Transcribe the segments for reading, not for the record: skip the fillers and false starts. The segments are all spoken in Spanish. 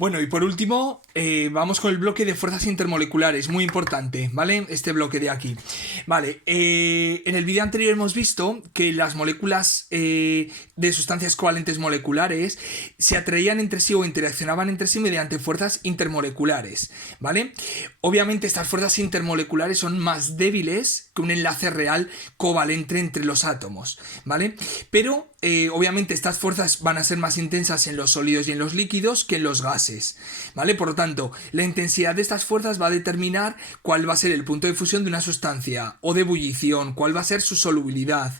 Bueno, y por último, vamos con el bloque de fuerzas intermoleculares, muy importante, ¿vale? Este bloque de aquí. Vale, en el vídeo anterior hemos visto que las moléculas de sustancias covalentes moleculares se atraían entre sí o interaccionaban entre sí mediante fuerzas intermoleculares, ¿vale? Obviamente estas fuerzas intermoleculares son más débiles que un enlace real covalente entre los átomos, ¿vale? Pero obviamente estas fuerzas van a ser más intensas en los sólidos y en los líquidos que en los gases, ¿vale? Por lo tanto, la intensidad de estas fuerzas va a determinar cuál va a ser el punto de fusión de una sustancia o de ebullición, cuál va a ser su solubilidad,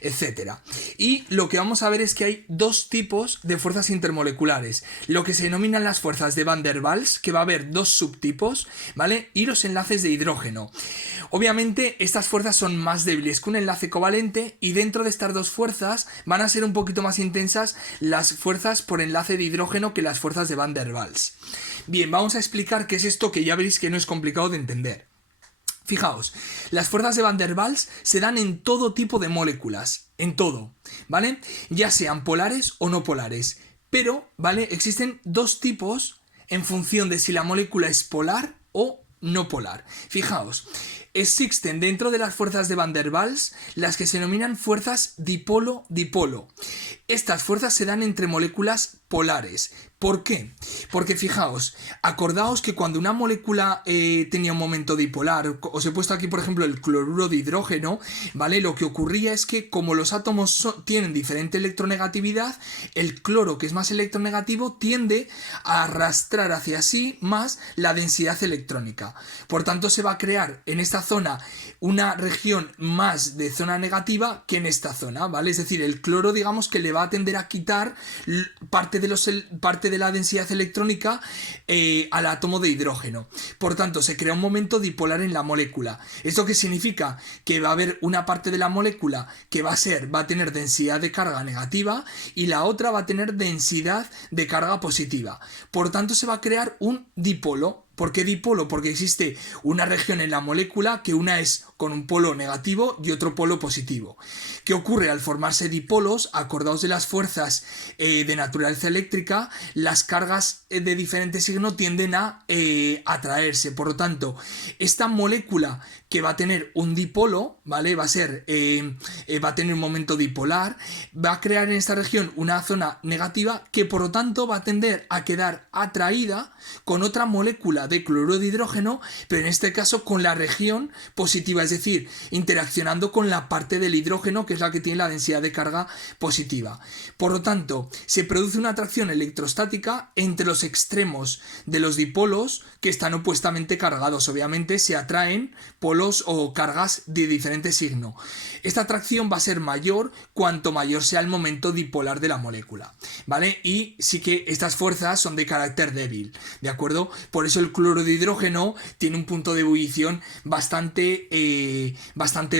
etcétera. Y lo que vamos a ver es que hay dos tipos de fuerzas intermoleculares, lo que se denominan las fuerzas de Van der Waals, que va a haber dos subtipos, ¿vale? Y los enlaces de hidrógeno. Obviamente estas fuerzas son más débiles que un enlace covalente y dentro de estas dos fuerzas van a ser un poquito más intensas las fuerzas por enlace de hidrógeno que las fuerzas de Van der Waals. Bien, vamos a explicar qué es esto, que ya veréis que no es complicado de entender. Fijaos, las fuerzas de Van der Waals se dan en todo tipo de moléculas, en todo, ¿vale? Ya sean polares o no polares, pero, ¿vale? Existen dos tipos en función de si la molécula es polar o no polar. Fijaos, existen dentro de las fuerzas de Van der Waals las que se denominan fuerzas dipolo-dipolo. Estas fuerzas se dan entre moléculas polares. ¿Por qué? Porque fijaos, acordaos que cuando una molécula tenía un momento dipolar, os he puesto aquí por ejemplo el cloruro de hidrógeno, ¿vale? Lo que ocurría es que como los átomos tienen diferente electronegatividad, el cloro, que es más electronegativo, tiende a arrastrar hacia sí más la densidad electrónica. Por tanto, se va a crear en esta zona una región más de zona negativa que en esta zona, ¿vale? Es decir, el cloro, digamos que le va a tender a quitar parte de la densidad electrónica al átomo de hidrógeno. Por tanto, se crea un momento dipolar en la molécula. ¿Esto qué significa? Que va a haber una parte de la molécula que va a tener densidad de carga negativa y la otra va a tener densidad de carga positiva. Por tanto, se va a crear un dipolo. ¿Por qué dipolo? Porque existe una región en la molécula que una es con un polo negativo y otro polo positivo. ¿Qué ocurre? Al formarse dipolos, acordaos de las fuerzas de naturaleza eléctrica, las cargas de diferente signo tienden a atraerse. Por lo tanto, esta molécula que va a tener un dipolo, ¿vale? Va a tener un momento dipolar, va a crear en esta región una zona negativa que por lo tanto va a tender a quedar atraída con otra molécula de cloruro de hidrógeno, pero en este caso con la región positiva, es decir, interaccionando con la parte del hidrógeno que es la que tiene la densidad de carga positiva. Por lo tanto, se produce una atracción electrostática entre los extremos de los dipolos que están opuestamente cargados. Obviamente se atraen polos o cargas de diferente signo. Esta atracción va a ser mayor cuanto mayor sea el momento dipolar de la molécula, ¿vale? Y sí que estas fuerzas son de carácter débil, ¿de acuerdo? Por eso el cloro de hidrógeno tiene un punto de ebullición bastante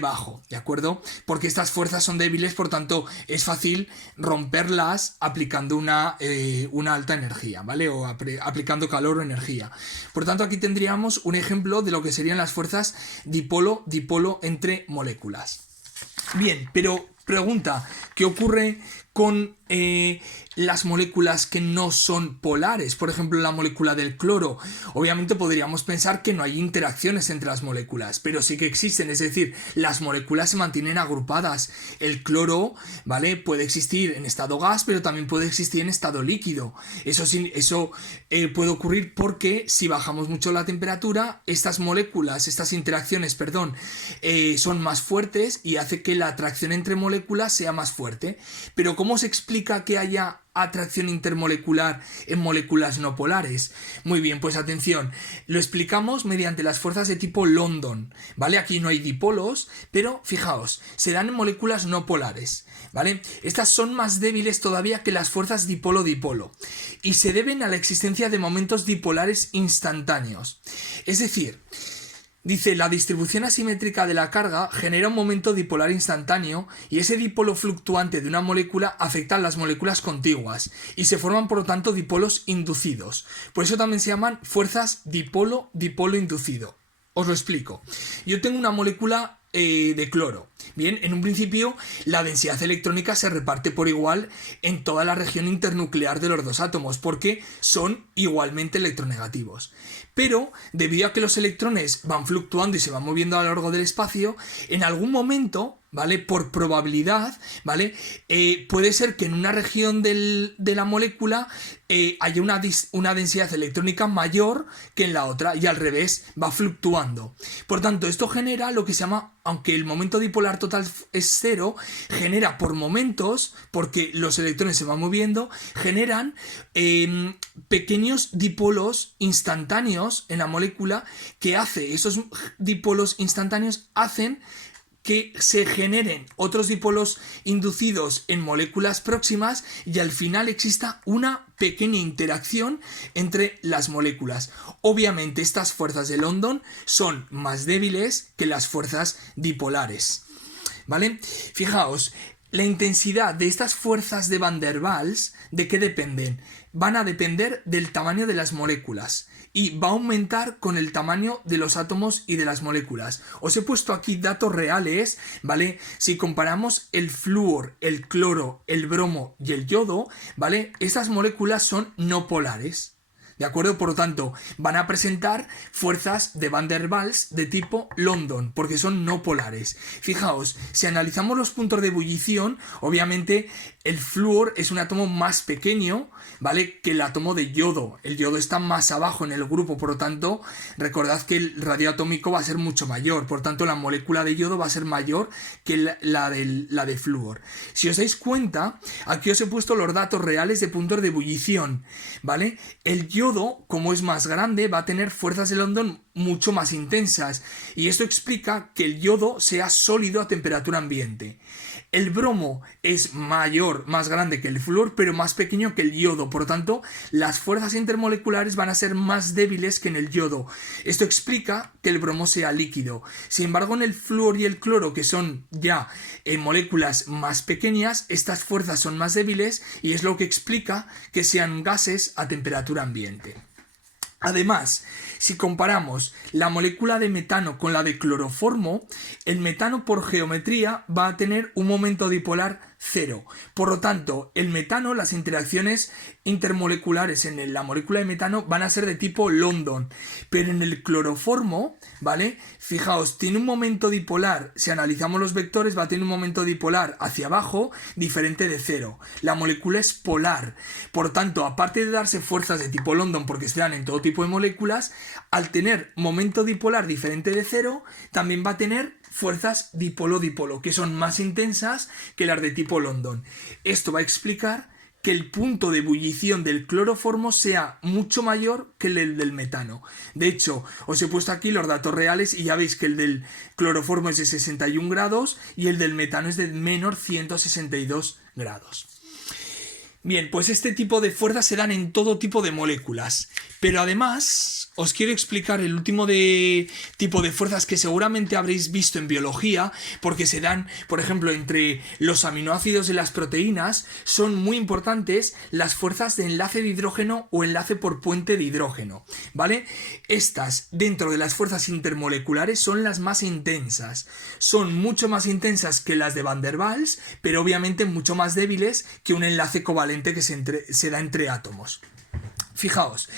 bajo, ¿de acuerdo? Porque estas fuerzas son débiles, por tanto es fácil romperlas aplicando una alta energía, ¿vale? O aplicando calor o energía. Por tanto, aquí tendríamos un ejemplo de lo que serían las fuerzas dipolo-dipolo entre moléculas. Bien, pero pregunta, ¿qué ocurre con las moléculas que no son polares? Por ejemplo, la molécula del cloro. Obviamente podríamos pensar que no hay interacciones entre las moléculas, pero sí que existen, es decir, las moléculas se mantienen agrupadas. El cloro, ¿vale? Puede existir en estado gas, pero también puede existir en estado líquido. Eso puede ocurrir porque si bajamos mucho la temperatura, estas interacciones, son más fuertes y hace que la atracción entre moléculas sea más fuerte. Pero ¿cómo se explica que haya atracción intermolecular en moléculas no polares? Muy bien, pues atención, lo explicamos mediante las fuerzas de tipo London, ¿vale? Aquí no hay dipolos, pero fijaos, se dan en moléculas no polares, ¿vale? Estas son más débiles todavía que las fuerzas dipolo-dipolo y se deben a la existencia de momentos dipolares instantáneos. Es decir, dice, la distribución asimétrica de la carga genera un momento dipolar instantáneo y ese dipolo fluctuante de una molécula afecta a las moléculas contiguas y se forman por lo tanto dipolos inducidos. Por eso también se llaman fuerzas dipolo-dipolo inducido. Os lo explico. Yo tengo una molécula de cloro. Bien, en un principio la densidad electrónica se reparte por igual en toda la región internuclear de los dos átomos porque son igualmente electronegativos. Pero debido a que los electrones van fluctuando y se van moviendo a lo largo del espacio, en algún momento, ¿vale? Por probabilidad, ¿vale? Puede ser que en una región de la molécula haya una densidad electrónica mayor que en la otra y al revés, va fluctuando. Por tanto, esto genera lo que se llama, aunque el momento dipolar total es cero, genera por momentos, porque los electrones se van moviendo, generan pequeños dipolos instantáneos en la molécula que esos dipolos instantáneos hacen que se generen otros dipolos inducidos en moléculas próximas y al final exista una pequeña interacción entre las moléculas. Obviamente estas fuerzas de London son más débiles que las fuerzas dipolares, ¿vale? Fijaos, la intensidad de estas fuerzas de Van der Waals, ¿de qué dependen? Van a depender del tamaño de las moléculas y va a aumentar con el tamaño de los átomos y de las moléculas. Os he puesto aquí datos reales, ¿vale? Si comparamos el flúor, el cloro, el bromo y el yodo, ¿vale? Estas moléculas son no polares. ¿De acuerdo? Por lo tanto, van a presentar fuerzas de Van der Waals de tipo London, porque son no polares. Fijaos, si analizamos los puntos de ebullición, obviamente el flúor es un átomo más pequeño, ¿vale? Que el átomo de yodo. El yodo está más abajo en el grupo, por lo tanto, recordad que el radio atómico va a ser mucho mayor, por tanto, la molécula de yodo va a ser mayor que la de flúor. Si os dais cuenta, aquí os he puesto los datos reales de puntos de ebullición, ¿vale? El yodo, como es más grande, va a tener fuerzas de London mucho más intensas y esto explica que el yodo sea sólido a temperatura ambiente. El bromo es mayor, más grande que el flúor, pero más pequeño que el yodo. Por lo tanto, las fuerzas intermoleculares van a ser más débiles que en el yodo. Esto explica que el bromo sea líquido. Sin embargo, en el flúor y el cloro, que son ya moléculas más pequeñas, estas fuerzas son más débiles y es lo que explica que sean gases a temperatura ambiente. Además, si comparamos la molécula de metano con la de cloroformo, el metano por geometría va a tener un momento dipolar 0. Por lo tanto, el metano, las interacciones intermoleculares en la molécula de metano van a ser de tipo London. Pero en el cloroformo, ¿vale? Fijaos, tiene un momento dipolar, si analizamos los vectores, va a tener un momento dipolar hacia abajo diferente de 0. La molécula es polar. Por tanto, aparte de darse fuerzas de tipo London porque se dan en todo tipo de moléculas, al tener momento dipolar diferente de 0, también va a tener fuerzas dipolo-dipolo, que son más intensas que las de tipo London. Esto va a explicar que el punto de ebullición del cloroformo sea mucho mayor que el del metano. De hecho, os he puesto aquí los datos reales y ya veis que el del cloroformo es de 61 grados y el del metano es de menos 162 grados. Bien, pues este tipo de fuerzas se dan en todo tipo de moléculas, pero además os quiero explicar el último tipo de fuerzas que seguramente habréis visto en biología, porque se dan, por ejemplo, entre los aminoácidos y las proteínas. Son muy importantes las fuerzas de enlace de hidrógeno o enlace por puente de hidrógeno, ¿vale? Estas, dentro de las fuerzas intermoleculares, son las más intensas. Son mucho más intensas que las de Van der Waals, pero obviamente mucho más débiles que un enlace covalente que se da entre átomos. Fijaos,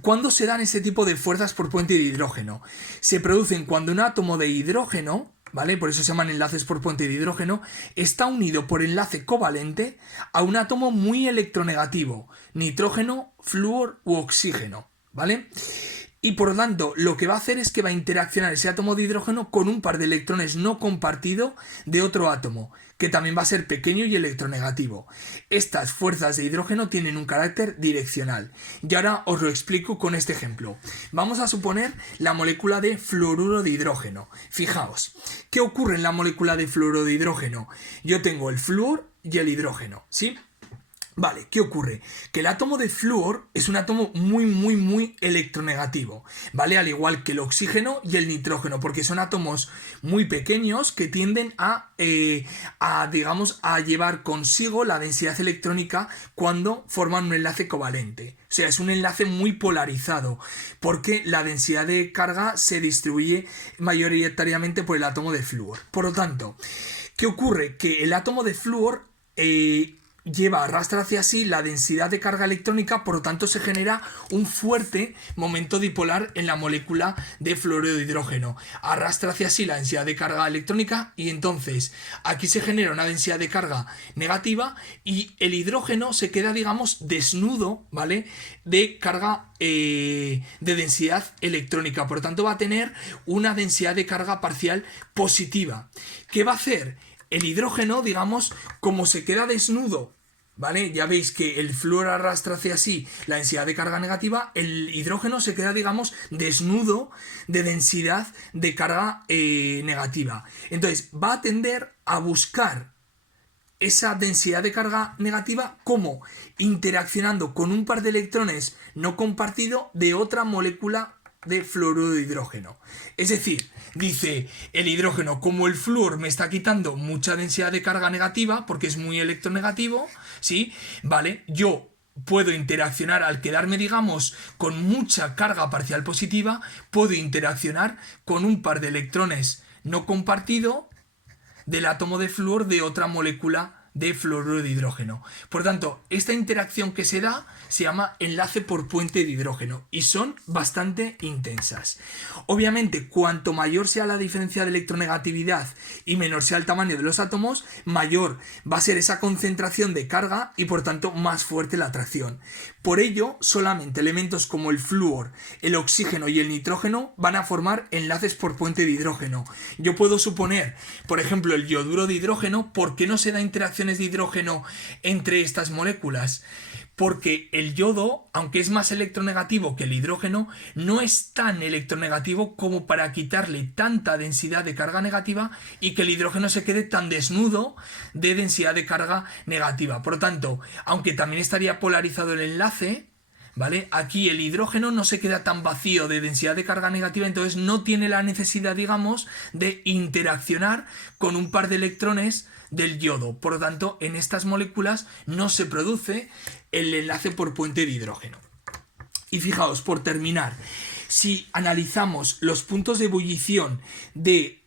¿cuándo se dan este tipo de fuerzas por puente de hidrógeno? Se producen cuando un átomo de hidrógeno, ¿vale? Por eso se llaman enlaces por puente de hidrógeno, está unido por enlace covalente a un átomo muy electronegativo, nitrógeno, flúor u oxígeno, ¿vale? Y por lo tanto, lo que va a hacer es que va a interaccionar ese átomo de hidrógeno con un par de electrones no compartido de otro átomo, que también va a ser pequeño y electronegativo. Estas fuerzas de hidrógeno tienen un carácter direccional. Y ahora os lo explico con este ejemplo. Vamos a suponer la molécula de fluoruro de hidrógeno. Fijaos, ¿qué ocurre en la molécula de fluoruro de hidrógeno? Yo tengo el flúor y el hidrógeno, ¿sí? Vale, ¿qué ocurre? Que el átomo de flúor es un átomo muy electronegativo, ¿vale? Al igual que el oxígeno y el nitrógeno, porque son átomos muy pequeños que tienden digamos, a llevar consigo la densidad electrónica cuando forman un enlace covalente. O sea, es un enlace muy polarizado, porque la densidad de carga se distribuye mayoritariamente por el átomo de flúor. Por lo tanto, ¿qué ocurre? Que el átomo de flúor arrastra hacia sí la densidad de carga electrónica, por lo tanto se genera un fuerte momento dipolar en la molécula de fluoruro de hidrógeno. Arrastra hacia sí la densidad de carga electrónica y entonces aquí se genera una densidad de carga negativa y el hidrógeno se queda, digamos, desnudo, ¿vale? De carga de densidad electrónica. Por lo tanto va a tener una densidad de carga parcial positiva. ¿Qué va a hacer? El hidrógeno, digamos, como se queda desnudo, ¿vale? Ya veis que el flúor arrastra hacia sí la densidad de carga negativa, el hidrógeno se queda, digamos, desnudo de densidad de carga negativa. Entonces, va a tender a buscar esa densidad de carga negativa como interaccionando con un par de electrones no compartido de otra molécula de fluoruro de hidrógeno. Es decir, dice el hidrógeno, como el flúor me está quitando mucha densidad de carga negativa porque es muy electronegativo, ¿sí? Vale, yo puedo interaccionar al quedarme, digamos, con mucha carga parcial positiva, puedo interaccionar con un par de electrones no compartido del átomo de flúor de otra molécula de fluoruro de hidrógeno. Por tanto, esta interacción que se da se llama enlace por puente de hidrógeno y son bastante intensas. Obviamente, cuanto mayor sea la diferencia de electronegatividad y menor sea el tamaño de los átomos, mayor va a ser esa concentración de carga y por tanto más fuerte la atracción. Por ello, solamente elementos como el flúor, el oxígeno y el nitrógeno van a formar enlaces por puente de hidrógeno. Yo puedo suponer, por ejemplo, el yoduro de hidrógeno. ¿Por qué no se da interacciones de hidrógeno entre estas moléculas? Porque el yodo, aunque es más electronegativo que el hidrógeno, no es tan electronegativo como para quitarle tanta densidad de carga negativa y que el hidrógeno se quede tan desnudo de densidad de carga negativa. Por lo tanto, aunque también estaría polarizado el enlace, ¿vale? Aquí el hidrógeno no se queda tan vacío de densidad de carga negativa, entonces no tiene la necesidad, digamos, de interaccionar con un par de electrones del yodo. Por lo tanto, en estas moléculas no se produce el enlace por puente de hidrógeno. Y fijaos, por terminar, si analizamos los puntos de ebullición de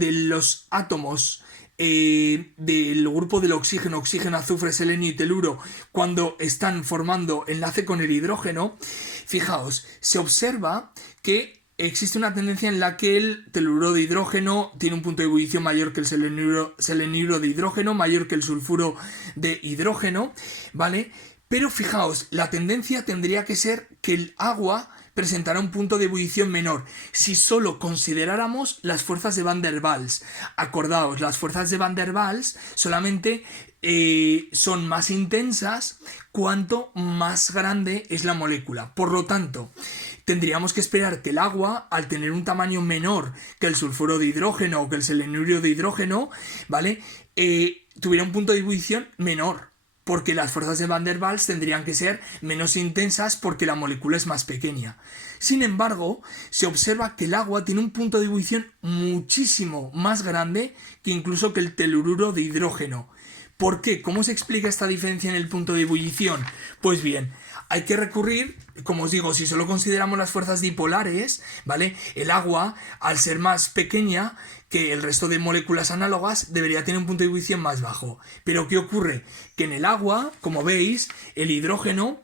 los átomos del grupo del oxígeno, azufre, selenio y teluro, cuando están formando enlace con el hidrógeno, fijaos, se observa que existe una tendencia en la que el teluro de hidrógeno tiene un punto de ebullición mayor que el selenuro de hidrógeno, mayor que el sulfuro de hidrógeno, ¿vale? Pero fijaos, la tendencia tendría que ser que el agua presentará un punto de ebullición menor si solo consideráramos las fuerzas de Van der Waals. Acordaos, las fuerzas de Van der Waals solamente son más intensas cuanto más grande es la molécula. Por lo tanto, tendríamos que esperar que el agua, al tener un tamaño menor que el sulfuro de hidrógeno o que el selenuro de hidrógeno, ¿vale? Tuviera un punto de ebullición menor, porque las fuerzas de Van der Waals tendrían que ser menos intensas porque la molécula es más pequeña. Sin embargo, se observa que el agua tiene un punto de ebullición muchísimo más grande que incluso que el telururo de hidrógeno. ¿Por qué? ¿Cómo se explica esta diferencia en el punto de ebullición? Pues bien, hay que recurrir, como os digo, si solo consideramos las fuerzas dipolares, ¿vale? El agua, al ser más pequeña que el resto de moléculas análogas, debería tener un punto de ebullición más bajo. Pero ¿qué ocurre? Que en el agua, como veis, el hidrógeno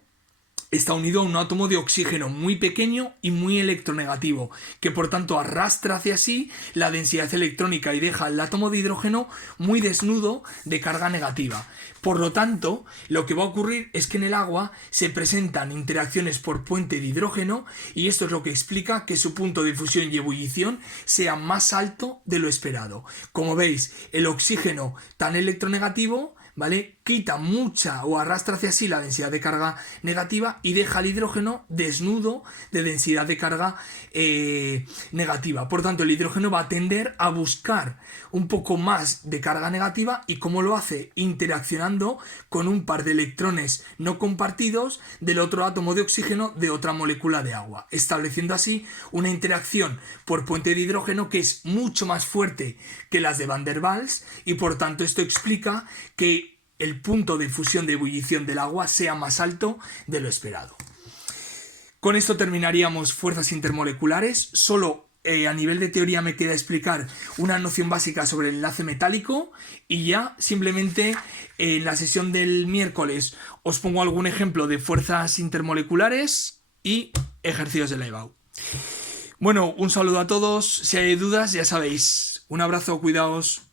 está unido a un átomo de oxígeno muy pequeño y muy electronegativo, que por tanto arrastra hacia sí la densidad electrónica y deja el átomo de hidrógeno muy desnudo de carga negativa. Por lo tanto, lo que va a ocurrir es que en el agua se presentan interacciones por puente de hidrógeno y esto es lo que explica que su punto de fusión y ebullición sea más alto de lo esperado. Como veis, el oxígeno tan electronegativo, ¿vale? Quita mucha o arrastra hacia sí la densidad de carga negativa y deja el hidrógeno desnudo de densidad de carga negativa. Por tanto, el hidrógeno va a tender a buscar un poco más de carga negativa. ¿Y cómo lo hace? Interaccionando con un par de electrones no compartidos del otro átomo de oxígeno de otra molécula de agua, estableciendo así una interacción por puente de hidrógeno que es mucho más fuerte que las de Van der Waals, y por tanto esto explica que el punto de fusión de ebullición del agua sea más alto de lo esperado. Con esto terminaríamos fuerzas intermoleculares. Solo a nivel de teoría me queda explicar una noción básica sobre el enlace metálico, y ya simplemente en la sesión del miércoles os pongo algún ejemplo de fuerzas intermoleculares y ejercicios de la EBAU. Bueno, un saludo a todos. Si hay dudas, ya sabéis. Un abrazo, cuidaos.